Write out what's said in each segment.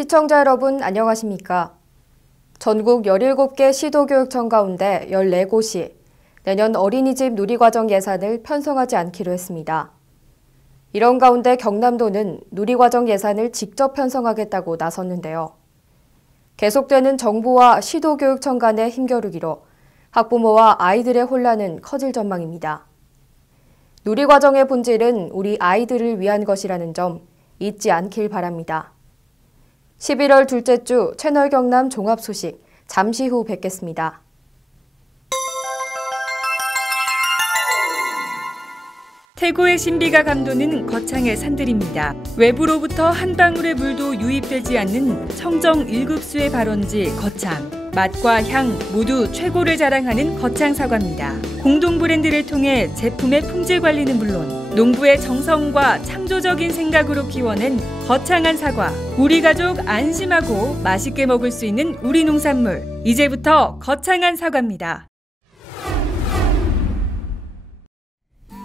시청자 여러분 안녕하십니까? 전국 17개 시도교육청 가운데 14곳이 내년 어린이집 누리과정 예산을 편성하지 않기로 했습니다. 이런 가운데 경남도는 누리과정 예산을 직접 편성하겠다고 나섰는데요. 계속되는 정부와 시도교육청 간의 힘겨루기로 학부모와 아이들의 혼란은 커질 전망입니다. 누리과정의 본질은 우리 아이들을 위한 것이라는 점 잊지 않길 바랍니다. 11월 둘째 주 채널 경남 종합 소식 잠시 후 뵙겠습니다. 태고의 신비가 감도는 거창의 산들입니다. 외부로부터 한 방울의 물도 유입되지 않는 청정 1급수의 발원지 거창. 맛과 향 모두 최고를 자랑하는 거창 사과입니다. 공동 브랜드를 통해 제품의 품질 관리는 물론 농부의 정성과 창조적인 생각으로 키워낸 거창한 사과. 우리 가족 안심하고 맛있게 먹을 수 있는 우리 농산물. 이제부터 거창한 사과입니다.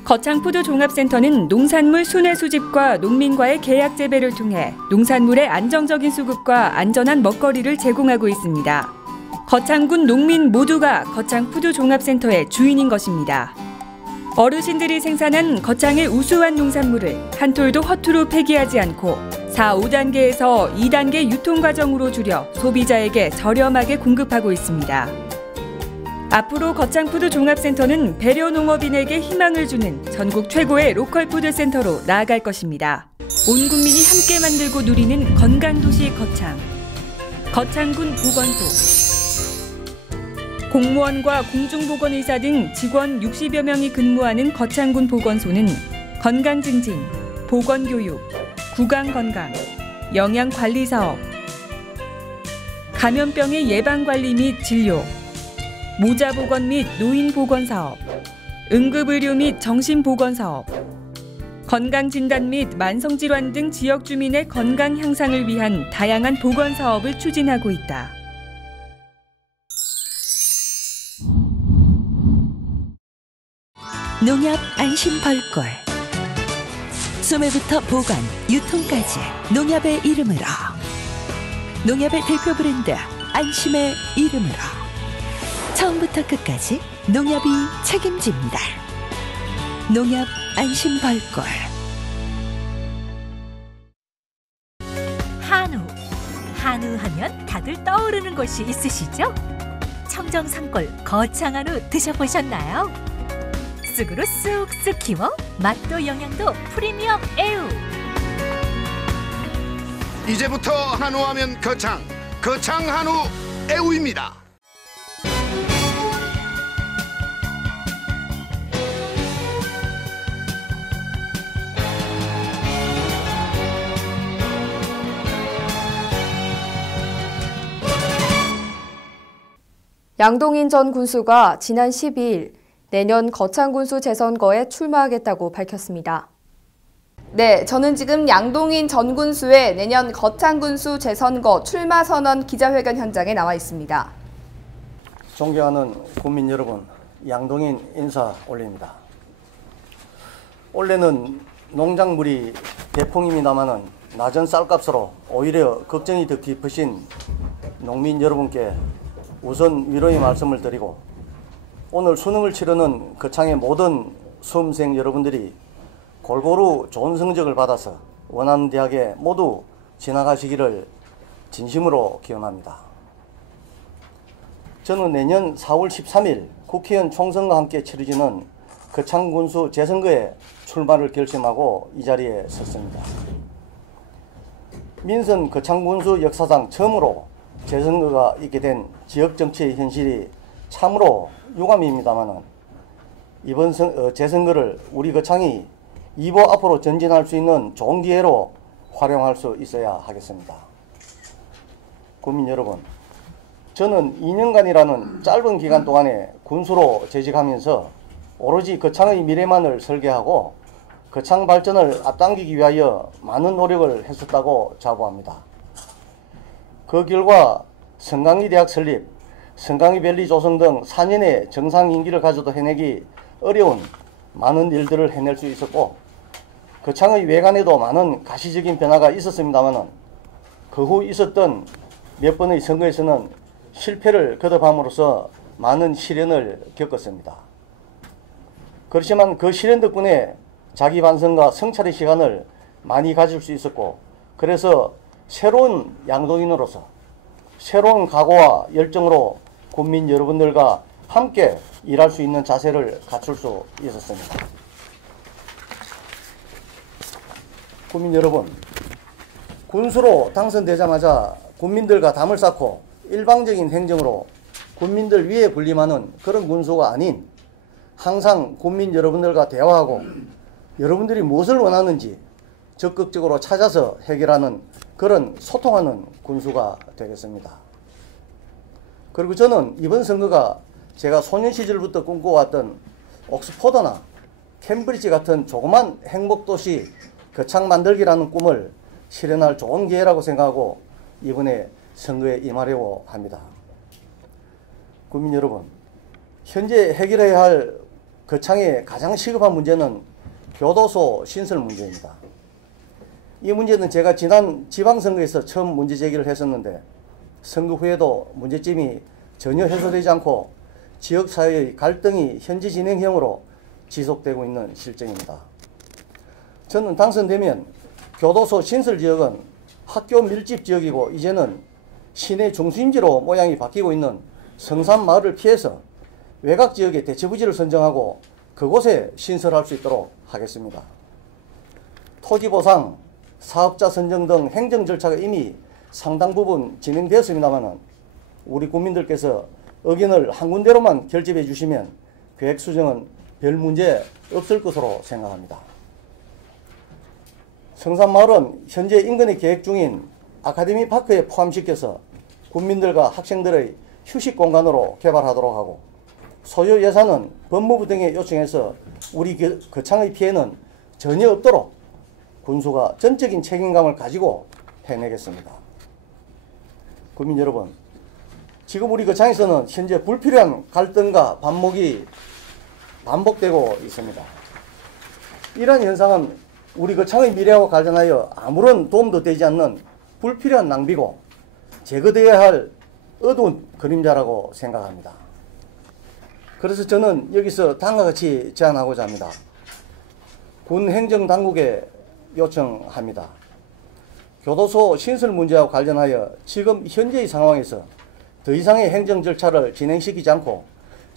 거창푸드 종합센터는 농산물 순회 수집과 농민과의 계약 재배를 통해 농산물의 안정적인 수급과 안전한 먹거리를 제공하고 있습니다. 거창군 농민 모두가 거창푸드 종합센터의 주인인 것입니다. 어르신들이 생산한 거창의 우수한 농산물을 한 톨도 허투루 폐기하지 않고 4, 5단계에서 2단계 유통 과정으로 줄여 소비자에게 저렴하게 공급하고 있습니다. 앞으로 거창푸드 종합센터는 배려 농업인에게 희망을 주는 전국 최고의 로컬푸드 센터로 나아갈 것입니다. 온 국민이 함께 만들고 누리는 건강도시 거창. 거창군 보건소. 공무원과 공중보건의사 등 직원 60여 명이 근무하는 거창군 보건소는 건강증진, 보건교육, 구강건강, 영양관리사업, 감염병의 예방관리 및 진료, 모자보건 및 노인보건사업, 응급의료 및 정신보건사업, 건강진단 및 만성질환 등 지역 주민의 건강 향상을 위한 다양한 보건사업을 추진하고 있다. 농협 안심 벌꿀. 소매부터 보관, 유통까지 농협의 이름으로. 농협의 대표 브랜드 안심의 이름으로. 처음부터 끝까지 농협이 책임집니다. 농협 안심 벌꿀. 한우 하면 다들 떠오르는 곳이 있으시죠? 청정 산골 거창 한우 드셔보셨나요? 쑥으로 쑥쑥 키워 맛도 영양도 프리미엄 애우. 이제부터 한우하면 거창 한우 애우입니다. 양동인 전 군수가 지난 12일 내년 거창군수 재선거에 출마하겠다고 밝혔습니다. 네, 저는 지금 양동인 전 군수의 내년 거창군수 재선거 출마 선언 기자회견 현장에 나와 있습니다. 존경하는 국민 여러분, 양동인 인사 올립니다. 올해는 농작물이 대풍입니다마는 낮은 쌀값으로 오히려 걱정이 더 깊으신 농민 여러분께 우선 위로의 말씀을 드리고, 오늘 수능을 치르는 거창의 모든 수험생 여러분들이 골고루 좋은 성적을 받아서 원하는 대학에 모두 진학하시기를 진심으로 기원합니다. 저는 내년 4월 13일 국회의원 총선과 함께 치러지는 거창군수 재선거에 출마를 결심하고 이 자리에 섰습니다. 민선 거창군수 역사상 처음으로 재선거가 있게 된 지역정치의 현실이 참으로 유감입니다만 이번 재선거를 우리 거창이 2보 앞으로 전진할 수 있는 좋은 기회로 활용할 수 있어야 하겠습니다. 국민 여러분, 저는 2년간이라는 짧은 기간 동안에 군수로 재직하면서 오로지 거창의 미래만을 설계하고 거창 발전을 앞당기기 위하여 많은 노력을 했었다고 자부합니다. 그 결과 성강리 대학 설립, 성강리밸리 조성 등 4년의 정상 임기를 가져도 해내기 어려운 많은 일들을 해낼 수 있었고, 거창의 외관에도 많은 가시적인 변화가 있었습니다만 그 후 있었던 몇 번의 선거에서는 실패를 거듭함으로써 많은 시련을 겪었습니다. 그렇지만 그 시련 덕분에 자기 반성과 성찰의 시간을 많이 가질 수 있었고, 그래서 새로운 양동인으로서 새로운 각오와 열정으로 국민 여러분들과 함께 일할 수 있는 자세를 갖출 수 있었습니다. 국민 여러분, 군수로 당선되자마자 국민들과 담을 쌓고 일방적인 행정으로 국민들 위에 군림하는 그런 군수가 아닌, 항상 국민 여러분들과 대화하고 여러분들이 무엇을 원하는지 적극적으로 찾아서 해결하는 그런 소통하는 군수가 되겠습니다. 그리고 저는 이번 선거가 제가 소년 시절부터 꿈꿔왔던 옥스퍼드나 캠브리지 같은 조그만 행복도시 거창 만들기라는 꿈을 실현할 좋은 기회라고 생각하고 이번에 선거에 임하려고 합니다. 국민 여러분, 현재 해결해야 할 거창의 가장 시급한 문제는 교도소 신설 문제입니다. 이 문제는 제가 지난 지방선거에서 처음 문제 제기를 했었는데, 선거 후에도 문제점이 전혀 해소되지 않고 지역사회의 갈등이 현재 진행형으로 지속되고 있는 실정입니다. 저는 당선되면 교도소 신설 지역은 학교 밀집 지역이고, 이제는 시내 중심지로 모양이 바뀌고 있는 성산마을을 피해서 외곽 지역에 대체부지를 선정하고 그곳에 신설할 수 있도록 하겠습니다. 토지 보상, 사업자 선정 등 행정 절차가 이미 상당 부분 진행되었습니다만, 우리 국민들께서 의견을 한 군데로만 결집해 주시면 계획 수정은 별 문제 없을 것으로 생각합니다. 성산마을은 현재 인근에 계획 중인 아카데미 파크에 포함시켜서 국민들과 학생들의 휴식 공간으로 개발하도록 하고, 소요 예산은 법무부 등에 요청해서 우리 거창의 피해는 전혀 없도록 군수가 전적인 책임감을 가지고 해내겠습니다. 국민 여러분, 지금 우리 거창에서는 현재 불필요한 갈등과 반목이 반복되고 있습니다. 이러한 현상은 우리 거창의 미래와 관련하여 아무런 도움도 되지 않는 불필요한 낭비고 제거되어야 할 어두운 그림자라고 생각합니다. 그래서 저는 여기서 다음과 같이 제안하고자 합니다. 군 행정당국에 요청합니다. 교도소 신설 문제와 관련하여 지금 현재의 상황에서 더 이상의 행정 절차를 진행시키지 않고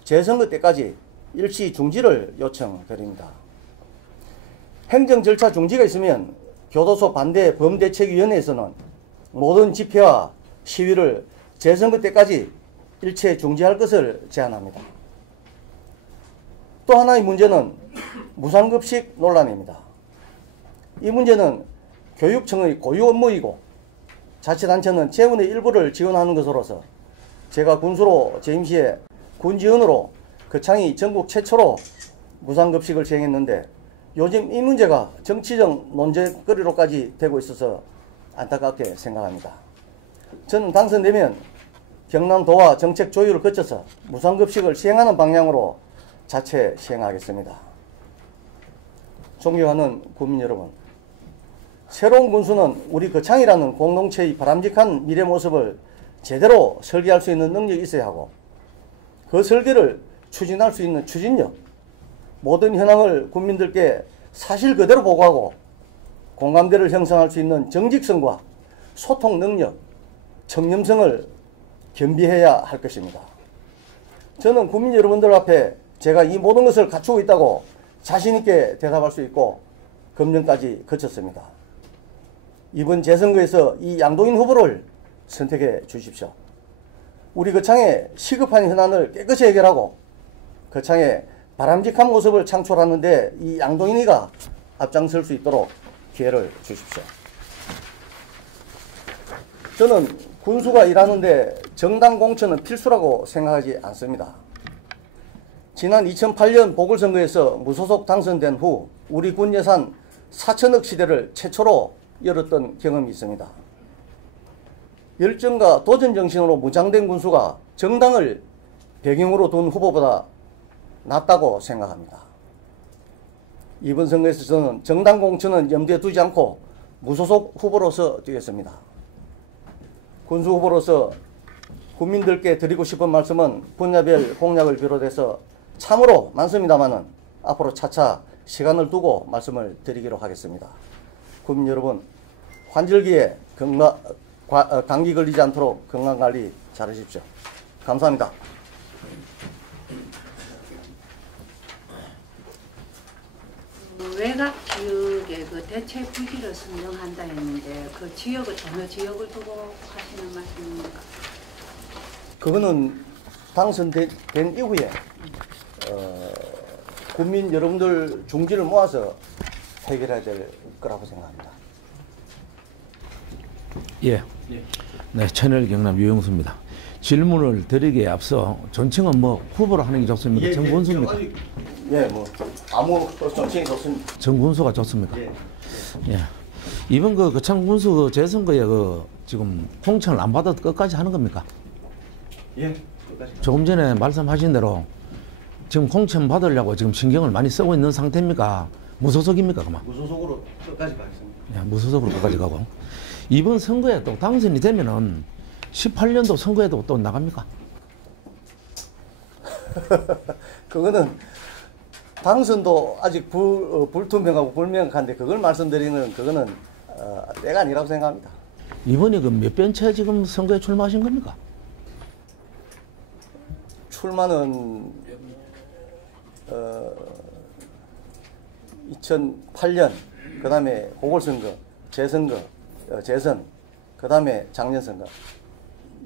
재선거 때까지 일시 중지를 요청드립니다. 행정 절차 중지가 있으면 교도소 반대 범대책위원회에서는 모든 집회와 시위를 재선거 때까지 일체 중지할 것을 제안합니다. 또 하나의 문제는 무상급식 논란입니다. 이 문제는 교육청의 고유 업무이고 자치단체는 재원의 일부를 지원하는 것으로서 제가 군수로 재임 시에 군 지원으로 거창이 전국 최초로 무상급식을 시행했는데, 요즘 이 문제가 정치적 논쟁거리로까지 되고 있어서 안타깝게 생각합니다. 저는 당선되면 경남도와 정책 조율을 거쳐서 무상급식을 시행하는 방향으로 자체 시행하겠습니다. 존경하는 국민 여러분, 새로운 군수는 우리 거창이라는 공동체의 바람직한 미래 모습을 제대로 설계할 수 있는 능력이 있어야 하고, 그 설계를 추진할 수 있는 추진력, 모든 현황을 국민들께 사실 그대로 보고하고 공감대를 형성할 수 있는 정직성과 소통 능력, 청렴성을 겸비해야 할 것입니다. 저는 국민 여러분들 앞에 제가 이 모든 것을 갖추고 있다고 자신있게 대답할 수 있고 검증까지 거쳤습니다. 이번 재선거에서 이 양동인 후보를 선택해 주십시오. 우리 거창의 시급한 현안을 깨끗이 해결하고 거창의 바람직한 모습을 창출하는 데 이 양동인이가 앞장설 수 있도록 기회를 주십시오. 저는 군수가 일하는데 정당 공천은 필수라고 생각하지 않습니다. 지난 2008년 보궐선거에서 무소속 당선된 후 우리 군 예산 4천억 시대를 최초로 열었던 경험이 있습니다. 열정과 도전 정신으로 무장된 군수가 정당을 배경으로 둔 후보보다 낫다고 생각합니다. 이번 선거에서 저는 정당 공천은 염두에 두지 않고 무소속 후보로서 뛰겠습니다. 군수 후보로서 국민들께 드리고 싶은 말씀은 분야별 공약을 비롯해서 참으로 많습니다만은 앞으로 차차 시간을 두고 말씀을 드리기로 하겠습니다. 국민 여러분, 환절기에 감기 걸리지 않도록 건강관리 잘하십시오. 감사합니다. 외곽 지역의 그 대체 부지를 선정한다 했는데 그 지역을 어느 지역을 두고 하시는 말씀입니까? 그거는 당선된 이후에 국민 여러분들 중지를 모아서 해결해야 될 거라고 생각합니다. 예. 네, 채널 경남 유영수입니다. 질문을 드리기에 앞서 존칭은 뭐 후보로 하는 게 좋습니까? 정군수입니까? 예, 뭐 아무 정칭이 좋습니다. 정군수가 좋습니까? 예. 예. 이번 그 거창군수 재선거에 지금 공천을 안 받아도 끝까지 하는 겁니까? 예. 끝까지. 조금 전에 말씀하신 대로 지금 공천 받으려고 지금 신경을 많이 쓰고 있는 상태입니까? 무소속입니까, 그만? 무소속으로 끝까지 가겠습니다. 예, 무소속으로 끝까지 가고. 이번 선거에 또 당선이 되면은 18년도 선거에도 또 나갑니까? 그거는 당선도 아직 불투명하고 불명확한데 그걸 말씀드리는 그거는 때가 아니라고 생각합니다. 이번에 그 몇 번째 지금 선거에 출마하신 겁니까? 출마는 2008년, 그 다음에 보궐선거, 재선거, 재선, 그 다음에 작년 선거,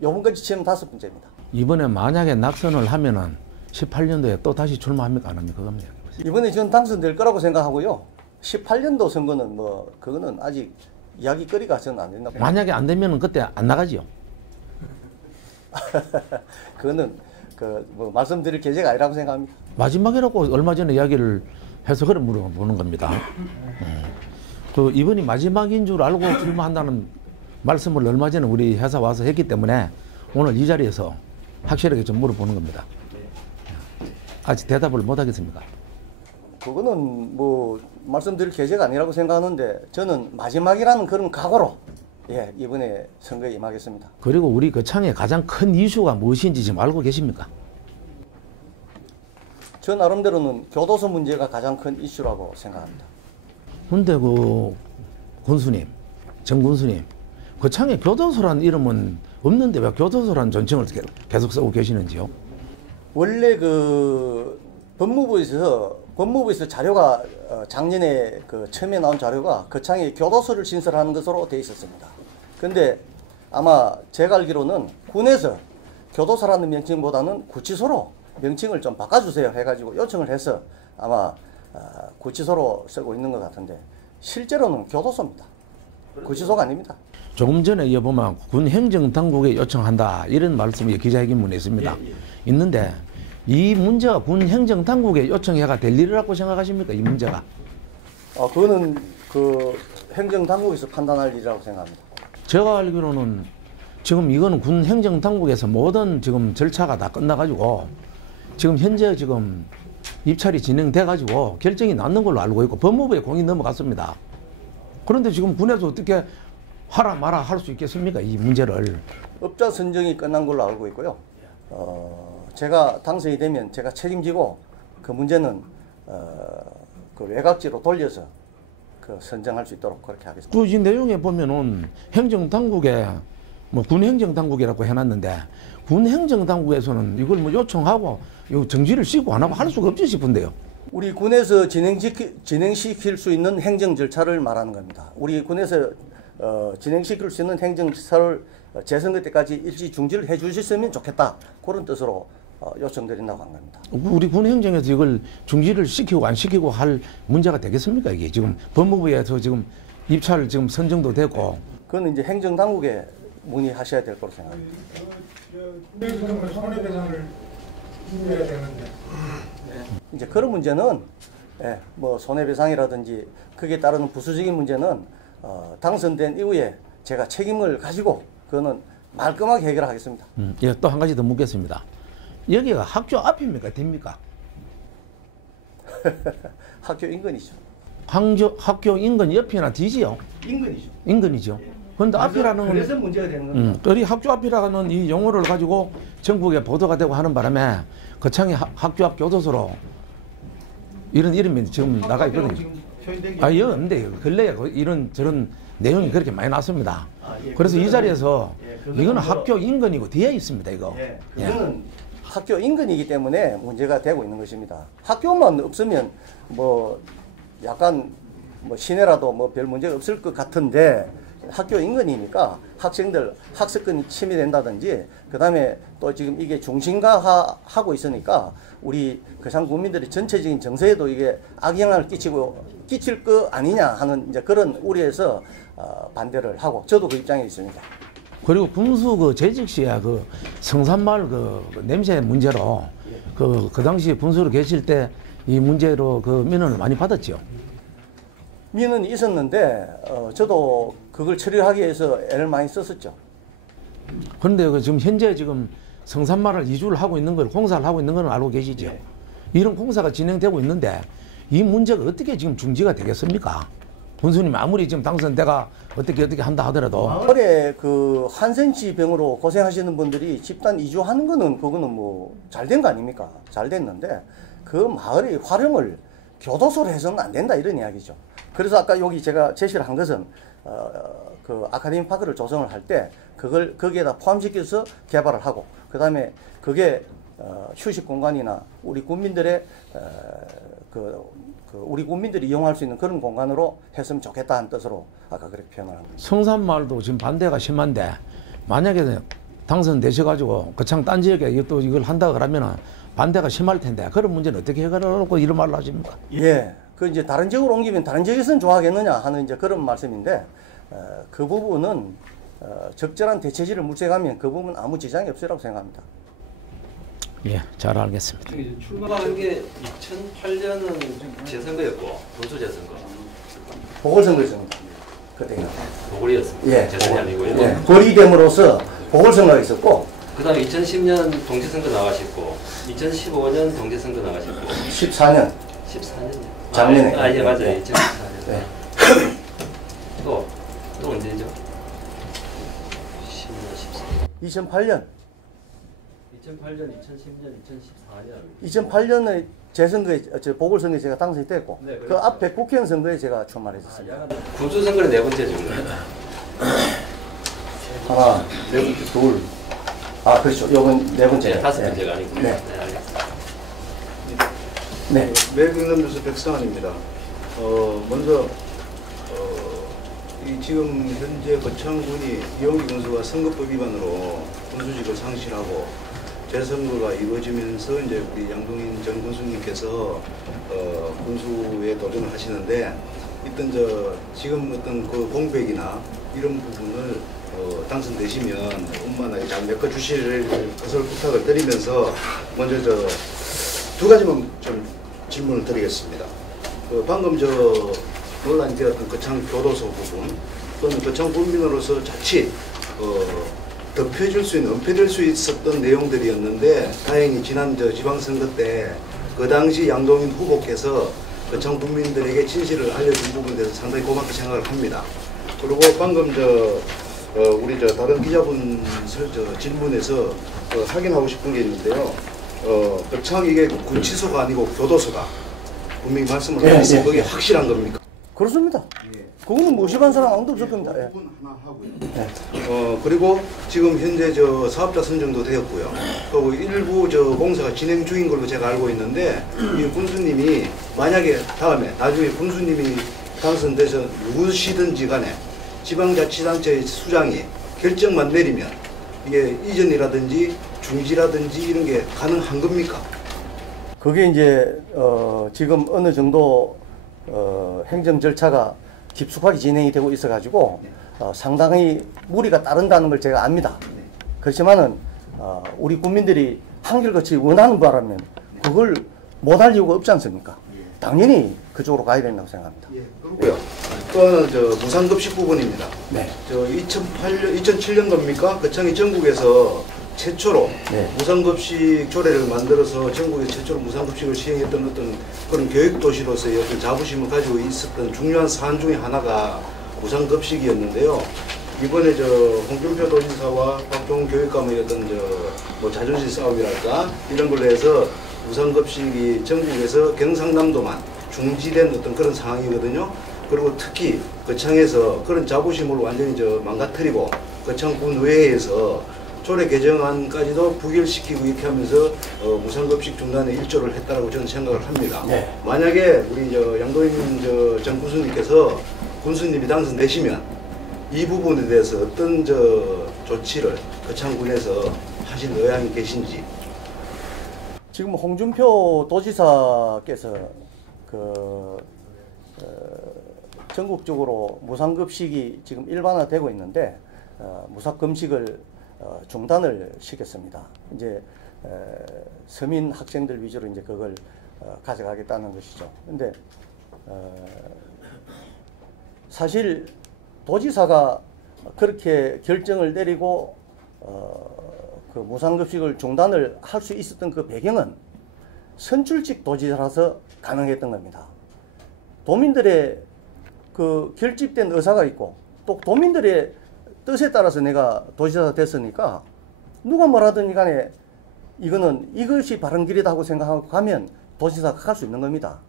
요번까지 치면 5번째입니다. 이번에 만약에 낙선을 하면은 18년도에 또 다시 출마합니까? 안 합니까? 그겁니다. 이번에 저는 당선될 거라고 생각하고요. 18년도 선거는 뭐 그거는 아직 이야기거리가 저는 안 된다고. 만약에 안 되면은 그때 안 나가지요. 그거는 뭐 말씀드릴 계제가 아니라고 생각합니다. 마지막이라고 얼마 전에 이야기를 해서 그래 물어보는 겁니다. 그 이번이 마지막인 줄 알고 출마한다는 말씀을 얼마 전에 우리 회사 와서 했기 때문에 오늘 이 자리에서 확실하게 좀 물어보는 겁니다. 아직 대답을 못 하겠습니까? 그거는 뭐 말씀드릴 계제가 아니라고 생각하는데 저는 마지막이라는 그런 각오로 이번에 선거에 임하겠습니다. 그리고 우리 거창의 가장 큰 이슈가 무엇인지 지금 알고 계십니까? 저 나름대로는 교도소 문제가 가장 큰 이슈라고 생각합니다. 근데 그 군수님, 정군수님, 거창에 교도소란 이름은 없는데 왜 교도소란 존칭을 계속 쓰고 계시는지요? 원래 그 법무부에서 자료가 작년에 그 처음에 나온 자료가 거창에 교도소를 신설하는 것으로 되어 있었습니다. 근데 아마 제가 알기로는 군에서 교도소라는 명칭보다는 구치소로 명칭을 좀 바꿔주세요 해가지고 요청을 해서 아마 구치소로 쓰고 있는 것 같은데 실제로는 교도소입니다. 구치소가 아닙니다. 조금 전에 보면 군 행정당국에 요청한다 이런 말씀이 기자회견문에 있습니다. 있는데 이 문제가 군 행정당국에 요청해가 될 일이라고 생각하십니까? 이 문제가? 그거는 그 행정당국에서 판단할 일이라고 생각합니다. 제가 알기로는 지금 이거는 군 행정당국에서 모든 지금 절차가 다 끝나가지고 지금 현재 지금 입찰이 진행돼가지고 결정이 났는 걸로 알고 있고 법무부에 공이 넘어갔습니다. 그런데 지금 군에서 어떻게 하라 마라 할 수 있겠습니까? 이 문제를. 업자 선정이 끝난 걸로 알고 있고요. 제가 당선이 되면 제가 책임지고 그 문제는 그 외곽지로 돌려서 그 선정할 수 있도록 그렇게 하겠습니다. 그 이 내용에 보면은 행정당국에 뭐 군 행정당국이라고 해놨는데 군 행정당국에서는 이걸 뭐 요청하고 이 정지를 시키고 안 하고 할 수가 없지 싶은데요. 우리 군에서 진행시킬 수 있는 행정 절차를 말하는 겁니다. 우리 군에서 진행시킬 수 있는 행정 절차를 재선거 때까지 일시 중지를 해 주셨으면 좋겠다. 그런 뜻으로 요청드린다고 한 겁니다. 우리 군 행정에서 이걸 중지를 시키고 안 시키고 할 문제가 되겠습니까? 이게 지금 법무부에서 지금 입찰 지금 선정도 되고. 그건 이제 행정당국에 문의하셔야 될 거로 생각합니다. 손해배상을 해야 되는데. 이제 그런 문제는 뭐 손해배상이라든지 그게 따르는 부수적인 문제는 당선된 이후에 제가 책임을 가지고 그거는 말끔하게 해결하겠습니다. 예, 또 한 가지 더 묻겠습니다. 여기가 학교 앞입니까? 됩니까? 학교 인근이죠. 학교 인근 옆이나 뒤지요? 인근이죠. 인근이죠. 그런데 앞이라는 그래서 문제가 되는 겁니다. 우리 학교 앞이라는 이 용어를 가지고 전국에 보도가 되고 하는 바람에 거창이 학교 앞 교도소로 이런 이름이 지금 나가 있거든요. 아, 예, 없는데 근래에 이런 저런 내용이 그렇게 많이 났습니다. 그래서 이 자리에서 이거는 학교 인근이고 뒤에 있습니다, 이거. 이거는 학교 인근이기 때문에 문제가 되고 있는 것입니다. 학교만 없으면 뭐 약간 뭐 시내라도 뭐 별 문제가 없을 것 같은데 학교 인근이니까 학생들 학습권이 침해된다든지 그다음에 또 지금 이게 중심화하고 있으니까 우리 거창 국민들의 전체적인 정서에도 이게 악영향을 끼칠 거 아니냐 하는 이제 그런 우려에서 반대를 하고 저도 그 입장에 있습니다. 그리고 군수 그 재직 시에 그 성산마을 그 냄새 문제로 그 당시 군수로 계실 때 이 문제로 그 민원을 많이 받았죠. 민원이 있었는데 저도 그걸 처리하기 위해서 애를 많이 썼었죠. 그런데 그 지금 현재 지금 성산마을 이주를 하고 있는 걸 공사를 하고 있는 건 알고 계시죠? 네. 이런 공사가 진행되고 있는데 이 문제가 어떻게 지금 중지가 되겠습니까? 군수님 아무리 지금 당선돼가 어떻게 한다 하더라도 마을에 그 한센치 병으로 고생하시는 분들이 집단 이주하는 거는 그거는 뭐 잘 된 거 아닙니까? 잘 됐는데 그 마을의 활용을 교도소로 해서는 안 된다 이런 이야기죠. 그래서 아까 여기 제가 제시를 한 것은 그 아카데미 파크를 조성을 할 때 그걸 거기에다 포함시켜서 개발을 하고 그다음에 그게 휴식 공간이나 우리 국민들의 우리 국민들이 이용할 수 있는 그런 공간으로 했으면 좋겠다는 뜻으로 아까 그렇게 표현을 합니다. 성산마을도 지금 반대가 심한데 만약에 당선되셔가지고 거창 딴 지역에 또 이걸 한다 그러면은 반대가 심할 텐데 그런 문제는 어떻게 해결하려고 이런 말을 하십니까? 예, 그 이제 다른 지역으로 옮기면 다른 지역에서는 좋아하겠느냐 하는 이제 그런 말씀인데 그 부분은 적절한 대체지를 물색하면 그 부분 아무 지장이 없으라고 생각합니다. 예, 잘 알겠습니다. 출마한 게 2008년은 재선거였고 군수 재선거. 보궐선거였습니다. 그때가. 보궐이었습니다. 예, 재선이 아니고요. 예, 거리됨으로써 보궐선거가 있었고. 그다음에 2010년 동지선거 나가셨고, 2015년 동지선거 나가셨고. 14년. 14년이요. 작년에. 예, 맞아요. 2014년. 네. 또 언제죠? 10년, 14년. 2008년. 2008년, 2010년, 2014년. 2008년에 재선거에 보궐선거에 제가 당선이 됐고 네, 그 앞에 국회의원 선거에 제가 출마를 했었습니다. 군수 선거는 네 번째 정도입니다. 하나, 둘. 아, 그렇죠. 요건 네 번째. 네, 다섯 번째가 아니고. 네. 네, 알겠습니다. 네. 매국연금뉴스 백상환입니다. 먼저 이 지금 현재 거창군이 이용기 군수가 선거법 위반으로 군수직을 상실하고 재선거가 이루어지면서 이제 우리 양동인 전 군수님께서 군수에 도전을 하시는데 일단 지금 어떤 그 공백이나 이런 부분을 당선되시면 원만하게 잘 메꿔주실 것을 부탁을 드리면서 먼저 두 가지만 좀 질문을 드리겠습니다. 방금 논란이 되었던 거창 교도소 부분 또는 거창 군민으로서 자칫 덮여질 수 있는, 은폐될 수 있었던 내용들이었는데 다행히 지난 지방선거 때 그 당시 양동인 후보께서 거창 국민들에게 진실을 알려준 부분에 대해서 상당히 고맙게 생각을 합니다. 그리고 방금 우리 다른 기자분 질문에서 확인하고 싶은 게 있는데요. 거창 이게 구치소가 아니고 교도소가 분명히 말씀을 하셨어요. 그게 확실한 겁니까? 그렇습니다. 그거는 무시한 사람 아무도 없을 겁니다. 예. 하나 하고요. 네. 그리고 지금 현재 사업자 선정도 되었고요. 그리고 일부 공사가 진행 중인 걸로 제가 알고 있는데 이 군수님이 만약에 나중에 군수님이 당선돼서 누구시든지 간에 지방자치단체의 수장이 결정만 내리면 이게 이전이라든지 중지라든지 이런 게 가능한 겁니까? 그게 이제 지금 어느 정도 행정 절차가 깊숙하게 진행이 되고 있어가지고 상당히 무리가 따른다는 걸 제가 압니다. 그렇지만은 우리 국민들이 한결같이 원하는 바라면 그걸 못할 이유가 없지 않습니까? 당연히 그쪽으로 가야 된다고 생각합니다. 그렇고요. 또 하나 무상급식 부분입니다. 네. 2007년도입니까? 거창이 전국에서 최초로 무상급식 조례를 만들어서 전국에 최초로 무상급식을 시행했던 어떤 그런 교육도시로서의 어떤 자부심을 가지고 있었던 중요한 사안 중에 하나가 무상급식이었는데요. 이번에 홍준표 도지사와 박종훈 교육감의 어떤 뭐 자존심 싸움이랄까 이런 걸로 해서 무상급식이 전국에서 경상남도만 중지된 어떤 그런 상황이거든요. 그리고 특히 거창에서 그런 자부심을 완전히 망가뜨리고 거창군의회에서 조례 개정안까지도 부결시키고 이렇게 하면서 무상급식 중단에 일조를 했다라고 저는 생각을 합니다. 네. 만약에 우리 양동인 전 군수님께서 군수님이 당선되시면 이 부분에 대해서 어떤 조치를 거창군에서 하실 의향이 계신지. 지금 홍준표 도지사께서 전국적으로 무상급식이 지금 일반화되고 있는데 무상급식을 중단을 시켰습니다. 이제 서민 학생들 위주로 이제 그걸 가져가겠다는 것이죠. 근데 사실 도지사가 그렇게 결정을 내리고 그 무상급식을 중단을 할 수 있었던 그 배경은 선출직 도지사라서 가능했던 겁니다. 도민들의 그 결집된 의사가 있고 또 도민들의 뜻에 따라서 내가 도지사가 됐으니까 누가 뭐라든 간에 이것이 바른 길이다 하고 생각하고 가면 도지사가 갈 수 있는 겁니다.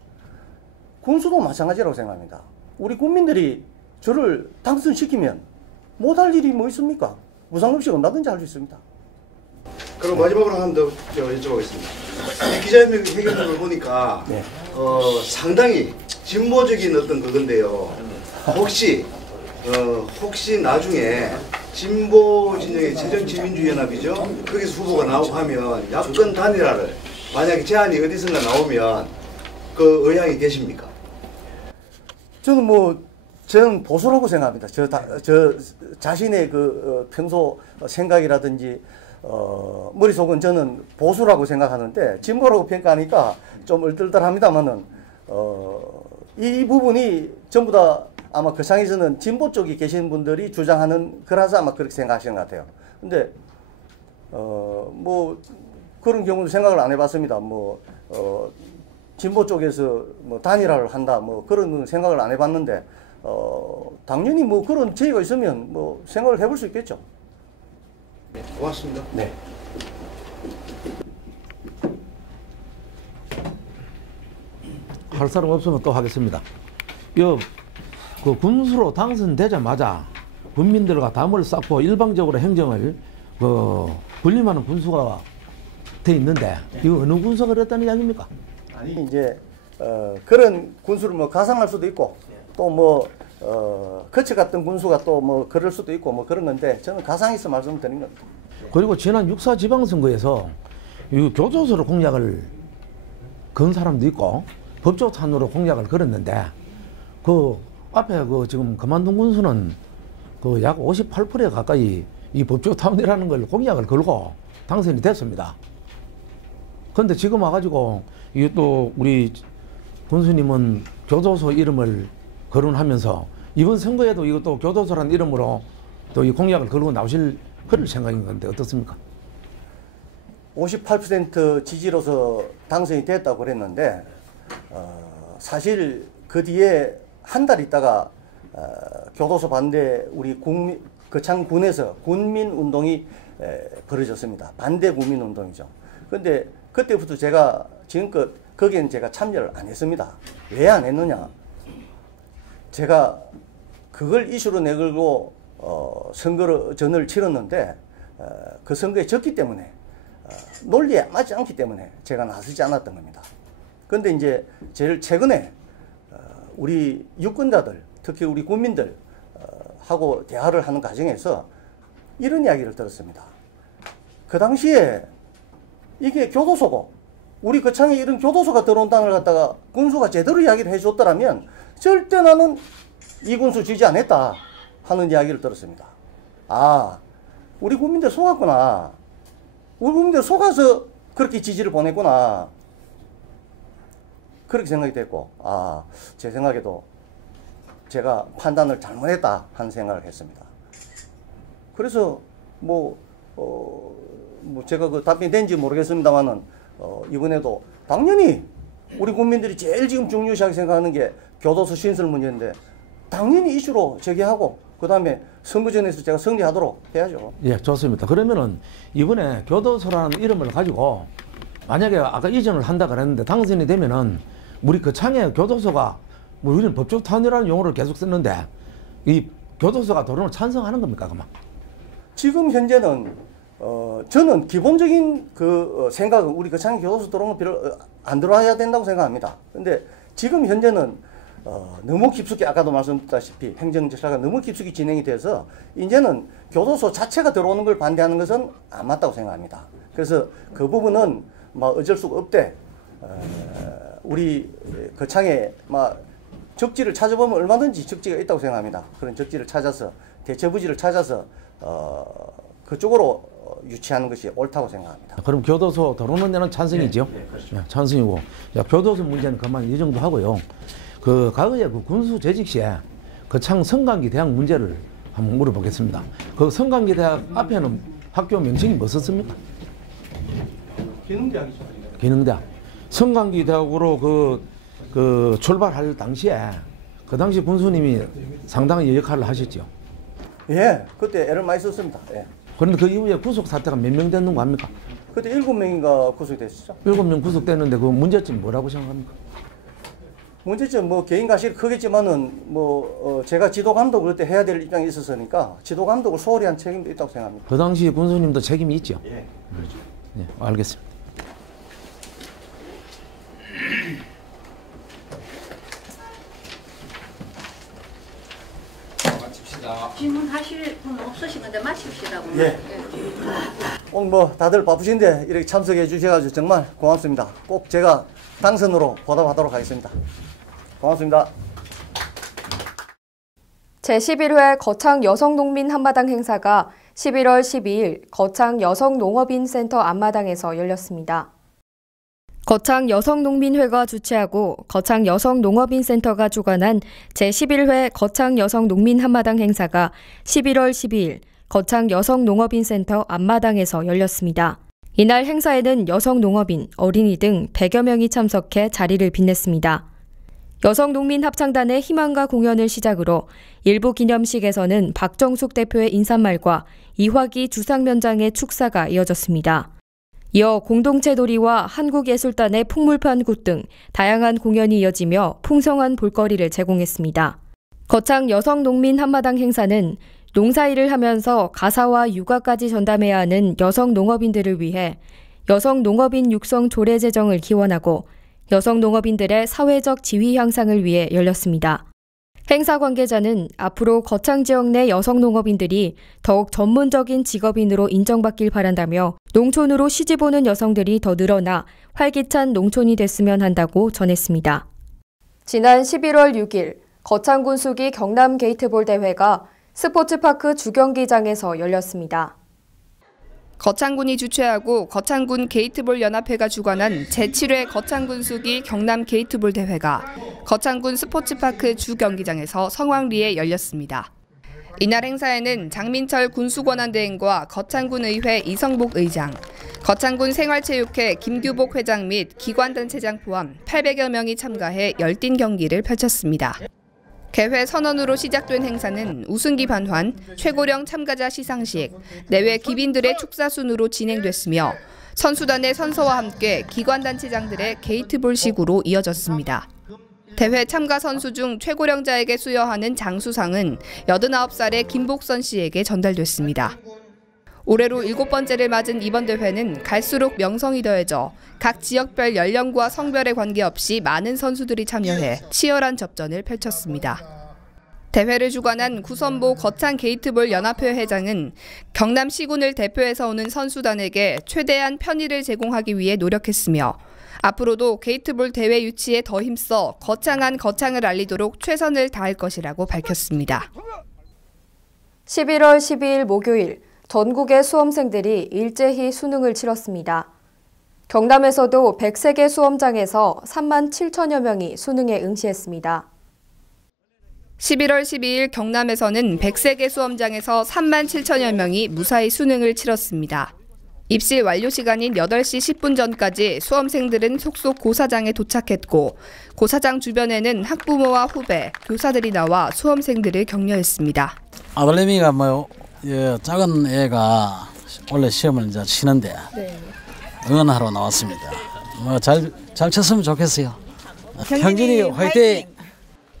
군수도 마찬가지라고 생각합니다. 우리 국민들이 저를 당선시키면 못할 일이 뭐 있습니까? 무상급식 얼마든지 할 수 있습니다. 그럼 마지막으로 하나 더 여쭤보겠습니다. 이 기자회견을 보니까 네. 상당히 진보적인 어떤 그건데요. 혹시 나중에 진보 진영의 새정치민주연합이죠. 거기서 후보가 나오고 하면 야권 단일화를 만약에 제안이 어디선가 나오면 그 의향이 계십니까? 저는 보수라고 생각합니다. 저 자신의 그 평소 생각이라든지 머릿속은 저는 보수라고 생각하는데 진보라고 평가하니까 좀 얼떨떨합니다만은 이 부분이 전부 다 아마 거창에서는 진보 쪽에 계신 분들이 주장하는 거라서 아마 그렇게 생각하시는 것 같아요. 근데 뭐 그런 경우도 생각을 안 해봤습니다. 진보 쪽에서 뭐 단일화를 한다 뭐 그런 생각을 안 해봤는데 당연히 뭐 그런 제의가 있으면 뭐 생각을 해볼 수 있겠죠. 네, 고맙습니다. 네. 할 사람 없으면 또 하겠습니다. 그 군수로 당선되자마자 군민들과 담을 쌓고 일방적으로 행정을 군림하는 군수가 돼 있는데 이거 어느 군수가 그랬다는 이야기입니까? 아니 이제 그런 군수를 뭐 가상할 수도 있고 또 거쳐갔던 군수가 또 뭐 그럴 수도 있고 뭐 그런 건데 저는 가상에서 말씀드린 겁니다. 그리고 지난 6.4 지방선거에서 이 교도소로 공약을 건 사람도 있고 법조탄으로 공약을 걸었는데 그 앞에 지금 그만둔 군수는 약 58%에 가까이 이 법조타운이라는 걸 공약을 걸고 당선이 됐습니다. 그런데 지금 와가지고 이게 또 우리 군수님은 교도소 이름을 거론하면서 이번 선거에도 이것도 교도소라는 이름으로 또 이 공약을 걸고 나오실 그럴 생각인 건데 어떻습니까? 58% 지지로서 당선이 됐다고 그랬는데 사실 그 뒤에 한 달 있다가 교도소 반대 우리 거창군에서 군민운동이 벌어졌습니다. 반대 국민운동이죠. 그런데 그때부터 제가 지금껏 거기에는 제가 참여를 안 했습니다. 왜 안 했느냐? 제가 그걸 이슈로 내걸고 선거전을 치렀는데 그 선거에 졌기 때문에 논리에 맞지 않기 때문에 제가 나서지 않았던 겁니다. 그런데 이제 제일 최근에 우리 유권자들 특히 우리 국민들 하고 대화를 하는 과정에서 이런 이야기를 들었습니다. 그 당시에 이게 교도소고 우리 거창에 이런 교도소가 들어온다는 걸 갖다가 군수가 제대로 이야기를 해줬더라면 절대 나는 이 군수 지지 안 했다 하는 이야기를 들었습니다. 아, 우리 국민들 속았구나. 우리 국민들 속아서 그렇게 지지를 보냈구나. 그렇게 생각이 됐고, 제 생각에도 제가 판단을 잘못했다 하는 생각을 했습니다. 그래서 제가 그 답변이 된지 모르겠습니다만은 이번에도 당연히 우리 국민들이 제일 지금 중요시하게 생각하는 게 교도소 신설 문제인데 당연히 이슈로 제기하고 그다음에 선거전에서 제가 승리하도록 해야죠. 예, 좋습니다. 그러면은 이번에 교도소라는 이름을 가지고 만약에 아까 이전을 한다 그랬는데 당선이 되면은 우리 거창에 교도소가 뭐 우리는 법적 탄원이라는 용어를 계속 썼는데 이 교도소가 도론을 찬성하는 겁니까, 그만? 지금 현재는 저는 기본적인 그 생각은 우리 거창에 교도소 들어오는 별로 안 들어와야 된다고 생각합니다. 근데 지금 현재는 너무 깊숙이 아까도 말씀드렸다시피 행정 절차가 너무 깊숙이 진행이 돼서 이제는 교도소 자체가 들어오는 걸 반대하는 것은 안 맞다고 생각합니다. 그래서 그 부분은 뭐 어쩔 수가 없대. 우리 거창에 막 적지를 찾아보면 얼마든지 적지가 있다고 생각합니다. 그런 적지를 찾아서 대처부지를 찾아서 그쪽으로 유치하는 것이 옳다고 생각합니다. 그럼 교도소 들어오는 데는 찬성이죠? 네, 그렇죠. 네, 찬성이고 교도소 문제는 그만 이 정도 하고요. 그 과거에 그 군수 재직 시에 거창 성강기 대학 문제를 한번 물어보겠습니다. 그 성강기 대학 앞에는 학교 명칭이 뭐였습니까? 기능대학이죠. 기능대학. 성강기 대학으로 그 출발할 당시에 그 당시 군수님이 상당히 역할을 하셨죠. 예, 그때 애를 많이 썼습니다. 예. 그런데 그 이후에 구속 사태가 몇 명 됐는 거 압니까? 그때 7명인가 구속됐었죠. 7명 구속됐는데 그 문제점 뭐라고 생각합니까? 문제점 뭐 개인 가실이 크겠지만은 제가 지도 감독을 그때 해야 될 입장에 있었으니까 지도 감독을 소홀히 한 책임도 있다고 생각합니다. 그 당시 군수님도 책임이 있죠. 예, 그렇죠. 네, 알겠습니다. 질문하실 분 없으시는데 마칩시다. 예. 오늘 뭐 다들 바쁘신데 이렇게 참석해 주셔가지고 정말 고맙습니다. 꼭 제가 당선으로 보답하도록 하겠습니다. 고맙습니다. 제11회 거창 여성농민 한마당 행사가 11월 12일 거창 여성농업인센터 앞마당에서 열렸습니다. 거창 여성농민회가 주최하고 거창 여성농업인센터가 주관한 제11회 거창 여성농민 한마당 행사가 11월 12일 거창 여성농업인센터 앞마당에서 열렸습니다. 이날 행사에는 여성농업인, 어린이 등 100여 명이 참석해 자리를 빛냈습니다. 여성농민 합창단의 희망가 공연을 시작으로 일부 기념식에서는 박정숙 대표의 인사말과 이화기 주상면장의 축사가 이어졌습니다. 이어 공동체 놀이와 한국예술단의 풍물판굿 등 다양한 공연이 이어지며 풍성한 볼거리를 제공했습니다. 거창 여성농민 한마당 행사는 농사일을 하면서 가사와 육아까지 전담해야 하는 여성농업인들을 위해 여성농업인 육성 조례 제정을 기원하고 여성농업인들의 사회적 지위 향상을 위해 열렸습니다. 행사 관계자는 앞으로 거창 지역 내 여성농업인들이 더욱 전문적인 직업인으로 인정받길 바란다며 농촌으로 시집오는 여성들이 더 늘어나 활기찬 농촌이 됐으면 한다고 전했습니다. 지난 11월 6일 거창군 수기 경남 게이트볼 대회가 스포츠파크 주경기장에서 열렸습니다. 거창군이 주최하고 거창군 게이트볼 연합회가 주관한 제7회 거창군 수기 경남 게이트볼 대회가 거창군 스포츠파크 주경기장에서 성황리에 열렸습니다. 이날 행사에는 장민철 군수권한대행과 거창군 의회 이성복 의장, 거창군 생활체육회 김규복 회장 및 기관단체장 포함 800여 명이 참가해 열띤 경기를 펼쳤습니다. 개회 선언으로 시작된 행사는 우승기 반환, 최고령 참가자 시상식, 내외 기빈들의 축사 순으로 진행됐으며 선수단의 선서와 함께 기관단체장들의 게이트볼식으로 이어졌습니다. 대회 참가 선수 중 최고령자에게 수여하는 장수상은 89살의 김복선 씨에게 전달됐습니다. 올해로 7번째를 맞은 이번 대회는 갈수록 명성이 더해져 각 지역별 연령과 성별에 관계없이 많은 선수들이 참여해 치열한 접전을 펼쳤습니다. 대회를 주관한 구선보 거창 게이트볼 연합회 회장은 경남 시군을 대표해서 오는 선수단에게 최대한 편의를 제공하기 위해 노력했으며 앞으로도 게이트볼 대회 유치에 더 힘써 거창한 거창을 알리도록 최선을 다할 것이라고 밝혔습니다. 11월 12일 목요일 전국의 수험생들이 일제히 수능을 치렀습니다. 경남에서도 103개 수험장에서 3만 7천여 명이 수능에 응시했습니다. 11월 12일 경남에서는 103개 수험장에서 3만 7천여 명이 무사히 수능을 치렀습니다. 입실 완료 시간인 8시 10분 전까지 수험생들은 속속 고사장에 도착했고 고사장 주변에는 학부모와 후배, 교사들이 나와 수험생들을 격려했습니다. 아들내미가 작은 애가 원래 시험을 이제 치는데 응원하러 나왔습니다. 잘 쳤으면 좋겠어요. 경진이 화이팅!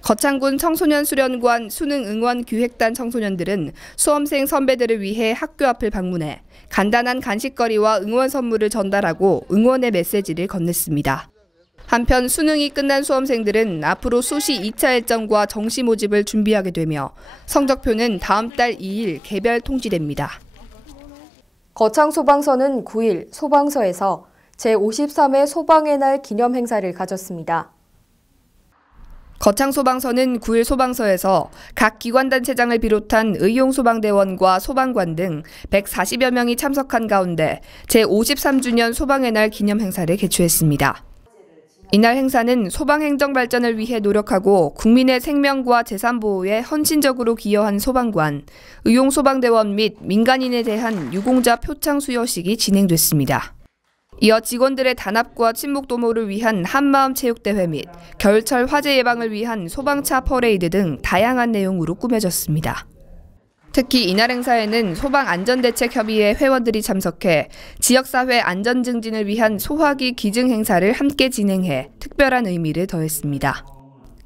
거창군 청소년수련관 수능응원기획단 청소년들은 수험생 선배들을 위해 학교 앞을 방문해 간단한 간식거리와 응원 선물을 전달하고 응원의 메시지를 건넸습니다. 한편 수능이 끝난 수험생들은 앞으로 수시 2차 일정과 정시 모집을 준비하게 되며 성적표는 다음 달 2일 개별 통지됩니다. 거창소방서는 9일 소방서에서 제53회 소방의 날 기념 행사를 가졌습니다. 거창소방서는 9일 소방서에서 각 기관단체장을 비롯한 의용소방대원과 소방관 등 140여 명이 참석한 가운데 제53주년 소방의 날 기념 행사를 개최했습니다. 이날 행사는 소방행정 발전을 위해 노력하고 국민의 생명과 재산 보호에 헌신적으로 기여한 소방관, 의용소방대원 및 민간인에 대한 유공자 표창 수여식이 진행됐습니다. 이어 직원들의 단합과 친목 도모를 위한 한마음 체육대회 및 겨울철 화재 예방을 위한 소방차 퍼레이드 등 다양한 내용으로 꾸며졌습니다. 특히 이날 행사에는 소방안전대책협의회 회원들이 참석해 지역사회 안전 증진을 위한 소화기 기증 행사를 함께 진행해 특별한 의미를 더했습니다.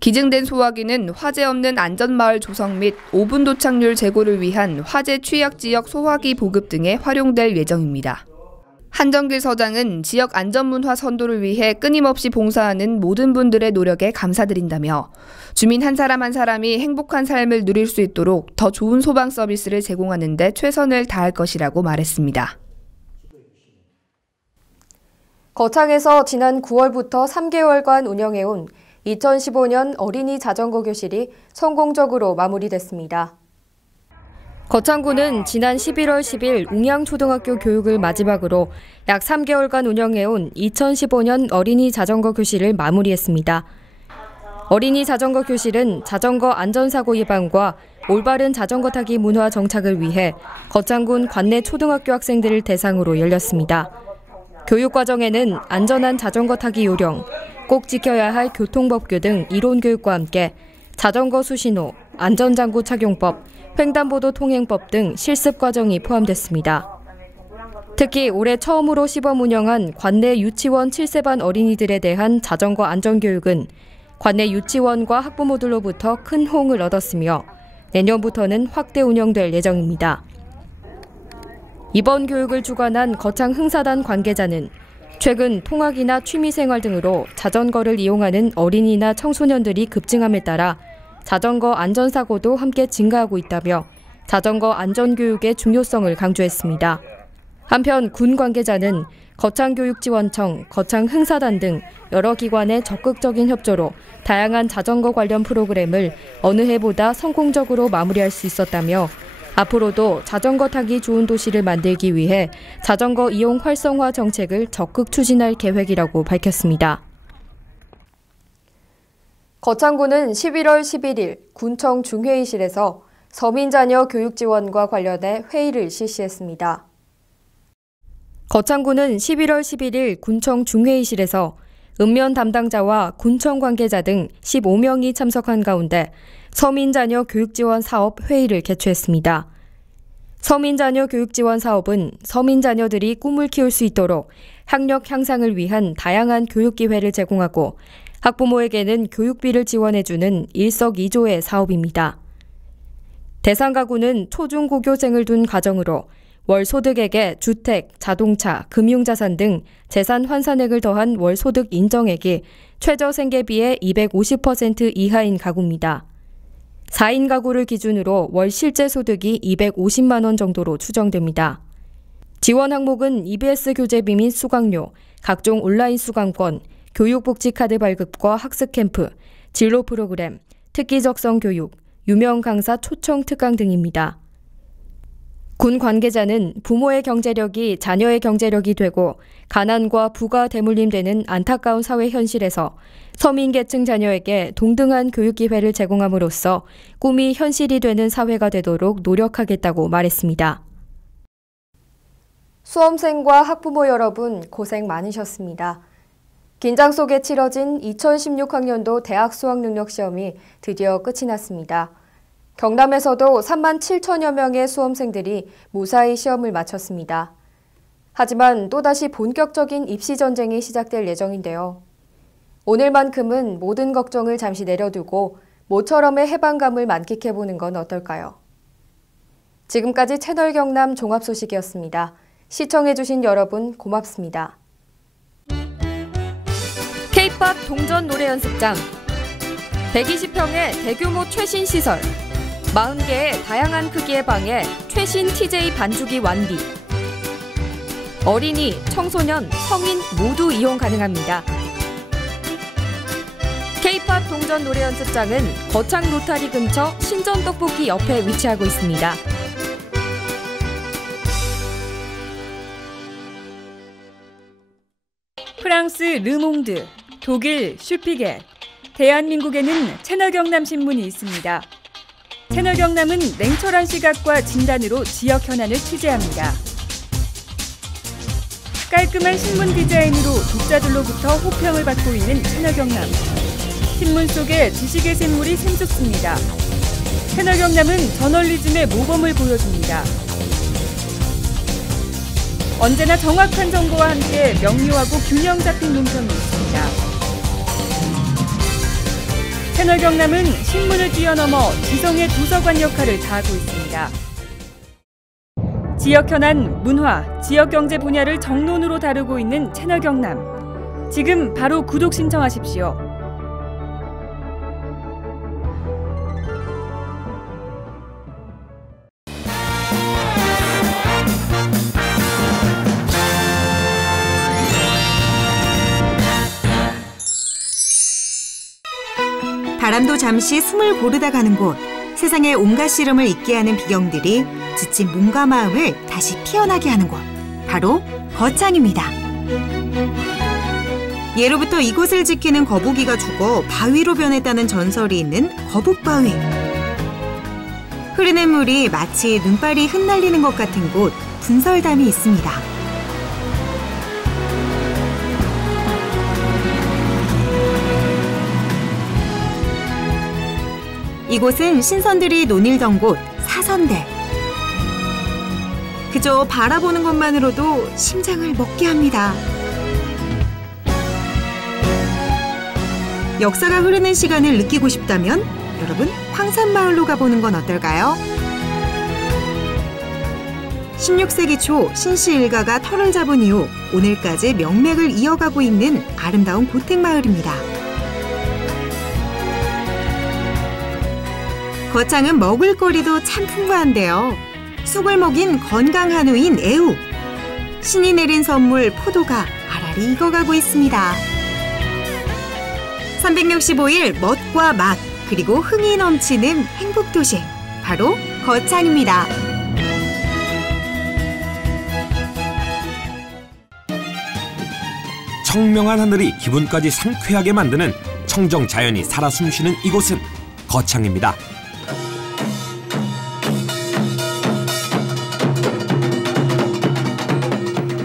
기증된 소화기는 화재 없는 안전마을 조성 및 5분 도착률 제고를 위한 화재 취약지역 소화기 보급 등에 활용될 예정입니다. 한정길 서장은 지역 안전문화 선도를 위해 끊임없이 봉사하는 모든 분들의 노력에 감사드린다며 주민 한 사람 한 사람이 행복한 삶을 누릴 수 있도록 더 좋은 소방 서비스를 제공하는 데 최선을 다할 것이라고 말했습니다. 거창에서 지난 9월부터 3개월간 운영해온 2015년 어린이 자전거 교실이 성공적으로 마무리됐습니다. 거창구는 지난 11월 10일 웅양초등학교 교육을 마지막으로 약 3개월간 운영해온 2015년 어린이 자전거 교실을 마무리했습니다. 어린이 자전거 교실은 자전거 안전사고 예방과 올바른 자전거 타기 문화 정착을 위해 거창군 관내 초등학교 학생들을 대상으로 열렸습니다. 교육 과정에는 안전한 자전거 타기 요령, 꼭 지켜야 할 교통법규 등 이론 교육과 함께 자전거 수신호, 안전장구 착용법, 횡단보도 통행법 등 실습 과정이 포함됐습니다. 특히 올해 처음으로 시범 운영한 관내 유치원 7세반 어린이들에 대한 자전거 안전교육은 관내 유치원과 학부모들로부터 큰 호응을 얻었으며 내년부터는 확대 운영될 예정입니다. 이번 교육을 주관한 거창 흥사단 관계자는 최근 통학이나 취미생활 등으로 자전거를 이용하는 어린이나 청소년들이 급증함에 따라 자전거 안전사고도 함께 증가하고 있다며 자전거 안전교육의 중요성을 강조했습니다. 한편 군 관계자는 거창교육지원청, 거창흥사단 등 여러 기관의 적극적인 협조로 다양한 자전거 관련 프로그램을 어느 해보다 성공적으로 마무리할 수 있었다며 앞으로도 자전거 타기 좋은 도시를 만들기 위해 자전거 이용 활성화 정책을 적극 추진할 계획이라고 밝혔습니다. 거창군은 11월 11일 군청 중회의실에서 서민자녀 교육 지원과 관련해 회의를 실시했습니다. 거창군은 11월 11일 군청 중회의실에서 읍면 담당자와 군청 관계자 등 15명이 참석한 가운데 서민자녀 교육지원 사업 회의를 개최했습니다. 서민자녀 교육지원 사업은 서민자녀들이 꿈을 키울 수 있도록 학력 향상을 위한 다양한 교육 기회를 제공하고 학부모에게는 교육비를 지원해주는 일석이조의 사업입니다. 대상 가구는 초중고교생을 둔 가정으로 월 소득액에 주택, 자동차, 금융자산 등 재산 환산액을 더한 월 소득 인정액이 최저 생계비의 250% 이하인 가구입니다. 4인 가구를 기준으로 월 실제 소득이 250만 원 정도로 추정됩니다. 지원 항목은 EBS 교재비 및 수강료, 각종 온라인 수강권, 교육복지카드 발급과 학습 캠프, 진로 프로그램, 특기 적성 교육, 유명 강사 초청 특강 등입니다. 군 관계자는 부모의 경제력이 자녀의 경제력이 되고 가난과 부가 대물림되는 안타까운 사회 현실에서 서민계층 자녀에게 동등한 교육 기회를 제공함으로써 꿈이 현실이 되는 사회가 되도록 노력하겠다고 말했습니다. 수험생과 학부모 여러분 고생 많으셨습니다. 긴장 속에 치러진 2016학년도 대학 수학능력시험이 드디어 끝이 났습니다. 경남에서도 3만 7천여 명의 수험생들이 무사히 시험을 마쳤습니다. 하지만 또다시 본격적인 입시 전쟁이 시작될 예정인데요. 오늘만큼은 모든 걱정을 잠시 내려두고 모처럼의 해방감을 만끽해보는 건 어떨까요? 지금까지 채널 경남 종합소식이었습니다. 시청해주신 여러분 고맙습니다. K-POP 동전 노래 연습장, 120평의 대규모 최신 시설, 40개의 다양한 크기의 방에 최신 TJ 반주기 완비. 어린이, 청소년, 성인 모두 이용 가능합니다. K-POP 동전 노래 연습장은 거창 로타리 근처 신전 떡볶이 옆에 위치하고 있습니다. 프랑스 르몽드, 독일 슈피겔, 대한민국에는 채널 경남 신문이 있습니다. 채널 경남은 냉철한 시각과 진단으로 지역 현안을 취재합니다. 깔끔한 신문 디자인으로 독자들로부터 호평을 받고 있는 채널 경남. 신문 속에 지식의 샘물이 샘솟습니다. 채널 경남은 저널리즘의 모범을 보여줍니다. 언제나 정확한 정보와 함께 명료하고 균형 잡힌 논평이 있습니다. 채널 경남은 신문을 뛰어넘어 지성의 도서관 역할을 다하고 있습니다. 지역 현안, 문화, 지역 경제 분야를 정론으로 다루고 있는 채널 경남. 지금 바로 구독 신청하십시오. 바람도 잠시 숨을 고르다 가는 곳, 세상의 온갖 시름을 잊게 하는 비경들이 지친 몸과 마음을 다시 피어나게 하는 곳, 바로 거창입니다. 예로부터 이곳을 지키는 거북이가 죽어 바위로 변했다는 전설이 있는 거북바위. 흐르는 물이 마치 눈발이 흩날리는 것 같은 곳, 분설담이 있습니다. 이곳은 신선들이 논일던 곳, 사선대. 그저 바라보는 것만으로도 심장을 먹게 합니다. 역사가 흐르는 시간을 느끼고 싶다면 여러분, 황산마을로 가보는 건 어떨까요? 16세기 초 신씨 일가가 터를 잡은 이후 오늘까지 명맥을 이어가고 있는 아름다운 고택마을입니다. 거창은 먹을거리도 참 풍부한데요. 쑥을 먹인 건강 한우인 애우. 신이 내린 선물 포도가 알알이 익어가고 있습니다. 365일 멋과 맛, 그리고 흥이 넘치는 행복도시. 바로 거창입니다. 청명한 하늘이 기분까지 상쾌하게 만드는 청정 자연이 살아 숨쉬는 이곳은 거창입니다.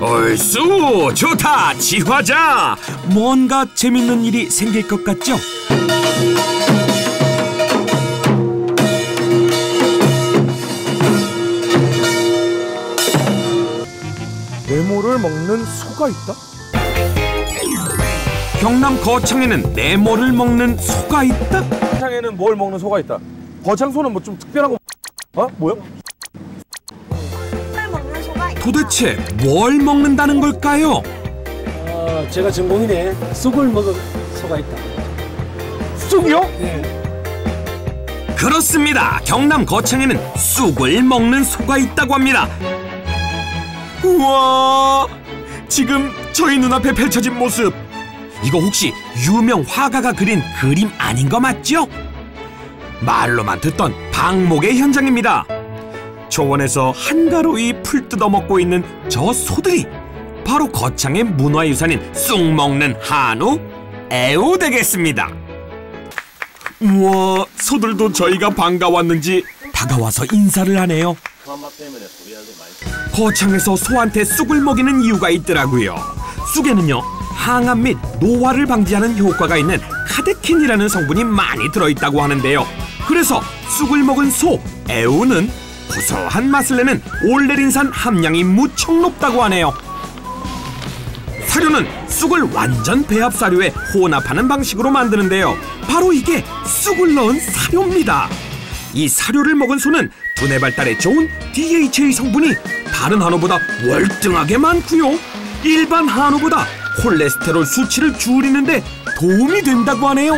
얼쑤 좋다 지화자. 뭔가 재밌는 일이 생길 것 같죠? 네모를 먹는 소가 있다? 경남 거창에는 네모를 먹는 소가 있다? 거창에는 뭘 먹는 소가 있다? 거창소는 뭐 좀 특별한 거 뭐야? 도대체 뭘 먹는다는 걸까요? 제가 전공이네. 쑥을 먹은 소가 있다. 쑥이요? 네. 그렇습니다. 경남 거창에는 쑥을 먹는 소가 있다고 합니다. 우와, 지금 저희 눈앞에 펼쳐진 모습, 이거 혹시 유명 화가가 그린 그림 아닌 거 맞죠? 말로만 듣던 방목의 현장입니다. 초원에서 한가로이 풀 뜯어먹고 있는 저 소들이 바로 거창의 문화유산인 쑥 먹는 한우, 애우 되겠습니다. 우와, 소들도 저희가 반가웠는지 다가와서 인사를 하네요. 그맛 때문에 우리한테 많이 거창에서 소한테 쑥을 먹이는 이유가 있더라고요. 쑥에는요, 항암 및 노화를 방지하는 효과가 있는 카데킨이라는 성분이 많이 들어있다고 하는데요. 그래서 쑥을 먹은 소, 애우는 고소한 맛을 내는 올레린산 함량이 무척 높다고 하네요. 사료는 쑥을 완전 배합 사료에 혼합하는 방식으로 만드는데요. 바로 이게 쑥을 넣은 사료입니다. 이 사료를 먹은 소는 두뇌 발달에 좋은 DHA 성분이 다른 한우보다 월등하게 많고요. 일반 한우보다 콜레스테롤 수치를 줄이는데 도움이 된다고 하네요.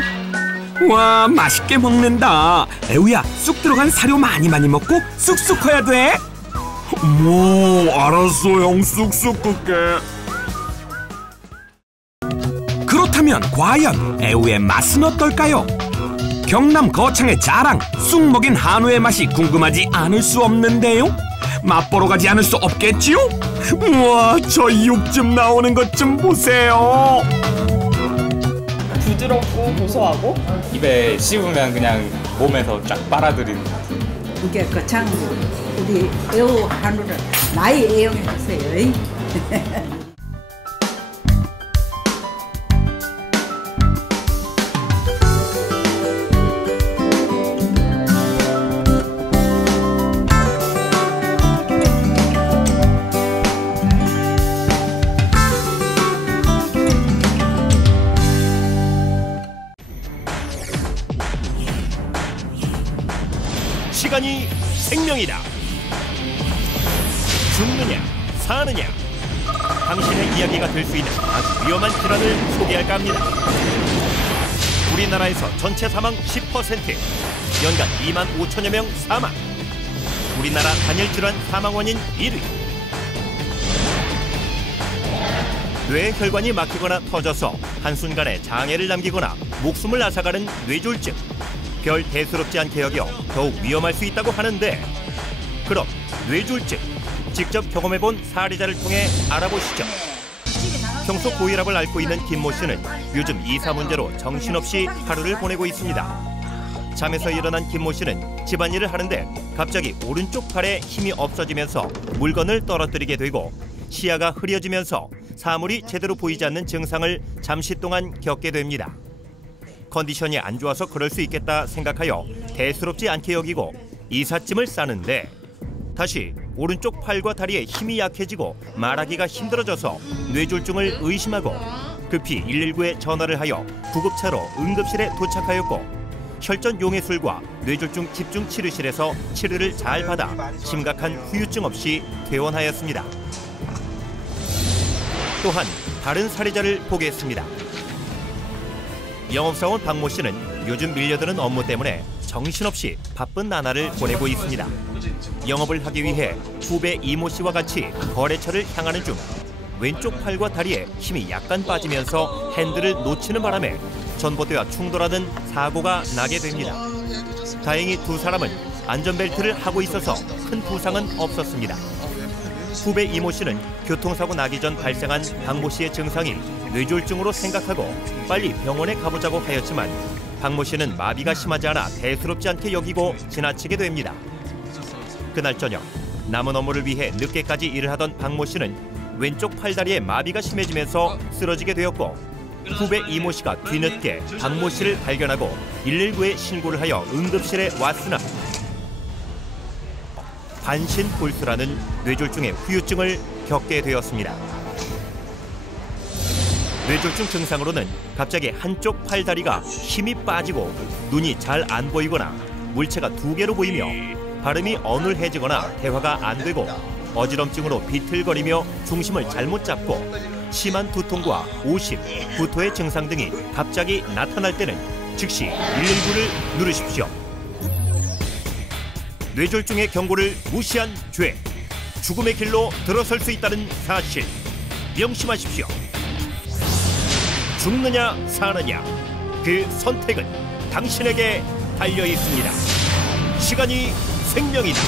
와, 맛있게 먹는다. 애우야, 쑥 들어간 사료 많이 먹고 쑥쑥 커야 돼. 뭐 알았어 형, 쑥쑥 끌게. 그렇다면 과연 애우의 맛은 어떨까요? 경남 거창의 자랑, 쑥 먹인 한우의 맛이 궁금하지 않을 수 없는데요. 맛보러 가지 않을 수 없겠지요? 우와, 저 육 좀 나오는 것 좀 보세요. 부드럽고 고소하고 입에 씹으면 그냥 몸에서 쫙 빨아들이는. 이게 거창 우리 애우 한우를 많이 애용해 주세요. 시간이 생명이다. 죽느냐 사느냐, 당신의 이야기가 될 수 있는 아주 위험한 질환을 소개할까 합니다. 우리나라에서 전체 사망 10%, 연간 2만 5천여 명 사망. 우리나라 단일 질환 사망 원인 1위. 뇌혈관이 막히거나 터져서 한순간에 장애를 남기거나 목숨을 앗아가는 뇌졸중. 별 대수롭지 않게 여겨 더욱 위험할 수 있다고 하는데, 그럼 뇌졸중 직접 경험해본 사례자를 통해 알아보시죠. 평소 고혈압을 앓고 있는 김모 씨는 요즘 이사 문제로 정신없이 하루를 보내고 있습니다. 잠에서 일어난 김모 씨는 집안일을 하는데 갑자기 오른쪽 팔에 힘이 없어지면서 물건을 떨어뜨리게 되고 시야가 흐려지면서 사물이 제대로 보이지 않는 증상을 잠시 동안 겪게 됩니다. 컨디션이 안 좋아서 그럴 수 있겠다 생각하여 대수롭지 않게 여기고 이삿짐을 싸는데, 다시 오른쪽 팔과 다리에 힘이 약해지고 말하기가 힘들어져서 뇌졸중을 의심하고 급히 119에 전화를 하여 구급차로 응급실에 도착하였고, 혈전 용해술과 뇌졸중 집중치료실에서 치료를 잘 받아 심각한 후유증 없이 퇴원하였습니다. 또한 다른 사례자를 보겠습니다. 영업사원 박모 씨는 요즘 밀려드는 업무 때문에 정신없이 바쁜 나날을 보내고 있습니다. 영업을 하기 위해 후배 이모 씨와 같이 거래처를 향하는 중 왼쪽 팔과 다리에 힘이 약간 빠지면서 핸들을 놓치는 바람에 전봇대와 충돌하는 사고가 나게 됩니다. 다행히 두 사람은 안전벨트를 하고 있어서 큰 부상은 없었습니다. 후배 이모 씨는 교통사고 나기 전 발생한 박모 씨의 증상이 뇌졸중으로 생각하고 빨리 병원에 가보자고 하였지만 박모 씨는 마비가 심하지 않아 대수롭지 않게 여기고 지나치게 됩니다. 그날 저녁 남은 업무를 위해 늦게까지 일을 하던 박모 씨는 왼쪽 팔다리에 마비가 심해지면서 쓰러지게 되었고, 후배 이모 씨가 뒤늦게 박모 씨를 발견하고 119에 신고를 하여 응급실에 왔으나 반신불수라는 뇌졸중의 후유증을 겪게 되었습니다. 뇌졸중 증상으로는 갑자기 한쪽 팔다리가 힘이 빠지고 눈이 잘 안 보이거나 물체가 2개로 보이며 발음이 어눌해지거나 대화가 안 되고 어지럼증으로 비틀거리며 중심을 잘못 잡고 심한 두통과 오심, 구토의 증상 등이 갑자기 나타날 때는 즉시 119를 누르십시오. 뇌졸중의 경고를 무시한 죄, 죽음의 길로 들어설 수 있다는 사실 명심하십시오. 죽느냐 사느냐, 그 선택은 당신에게 달려 있습니다. 시간이 생명이다.